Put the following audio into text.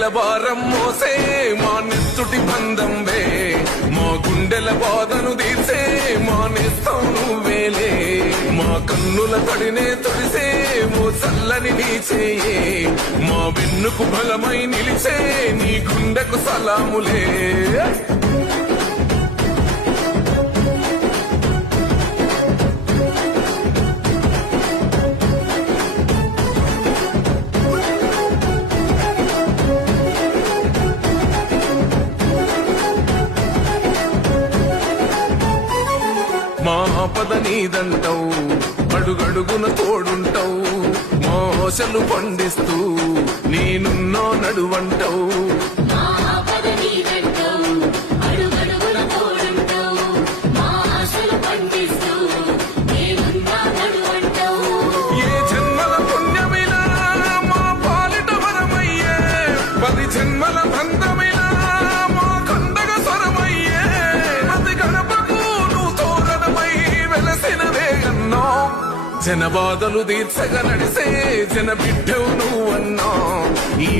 గుండెల భారం మోసే మా నెత్తుటి బంధంవే మా గుండెల బాధను తీర్చే మా నేస్తం నువ్వేలే మా కన్నుల తడినే తొడిసే ఓ చల్లని నీ చేయే మా వెన్నుకు బలమై నిలిచే నీ గుండెకు సలాములే మా ఆపద నీదంటావు అడుగడుగున తోడుంటావు మా ఆశలు పండిస్తూ నేనున్నో నడువంటావు ఏ జన్మల పుణ్యమిలా మా పాలిట వరమయ్యే 10 జన్మల బంధమిలా మా కండగ స్వరమయ్యే ప్రతి గణపకు నువ్వు తోరణమై వెలసినవే అన్నా జన బాధలు తీర్చగా నడిసే జన బిడ్డవు నువ్వన్నా ఈ